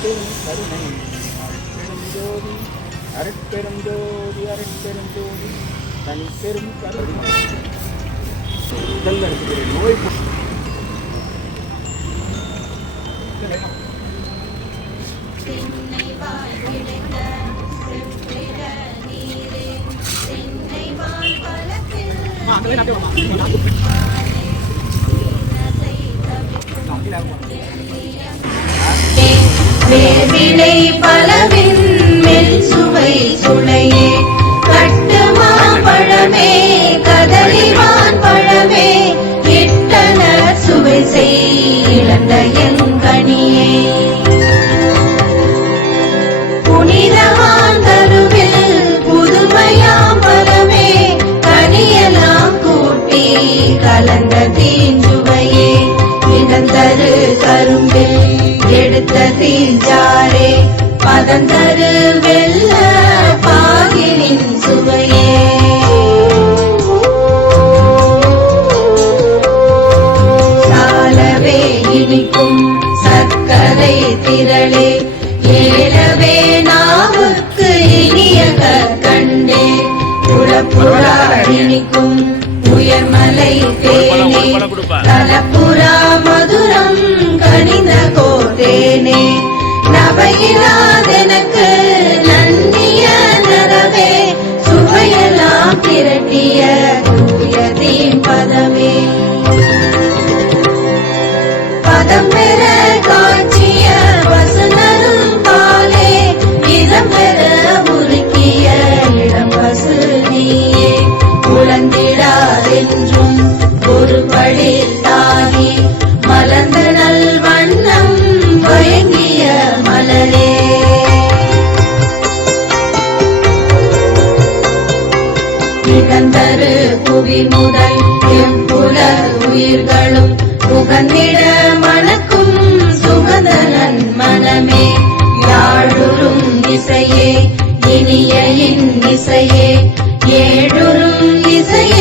கருணை அருட்பெரும் ஜோதி அருட்பெரும் ஜோதி அருட்பெரும் ஜோதி தனிப்பெரும் கருணை. உடல்ல இருக்கிற நோய் பு- தென்னை விலை பலவின் மெல் சுவை சுளையே கட்டுமா பழமே கதலிவான் பழமே இட்டன சுவை செய் எங்கனியே புனிதவான் தருவில் புதுமையாம் பலமே கூட்டி கலந்த தீஞ்சுவையே இடந்தரு பதந்தரு வெள்ள பாகினின் சுவையே. சாலவே இனிக்கும் சர்க்கரை திரளே. ஏலவே நாவுக்கு இனிய கண்டே புறப்புறா இனிக்கும் உயர்மலை தேனே. தலப்புறா அளித்தாகி மலர்ந்த நல் வண்ணம் கொயங்கிய மலரே. இடந்தரு புவி முதல் எம்புல உயிர்களும் புகந்திட மணக்கும் சுகந்தனன் மனமே. யாழுறும் இசையே இனிய இன் இசையே ஏழுறும் இசையே.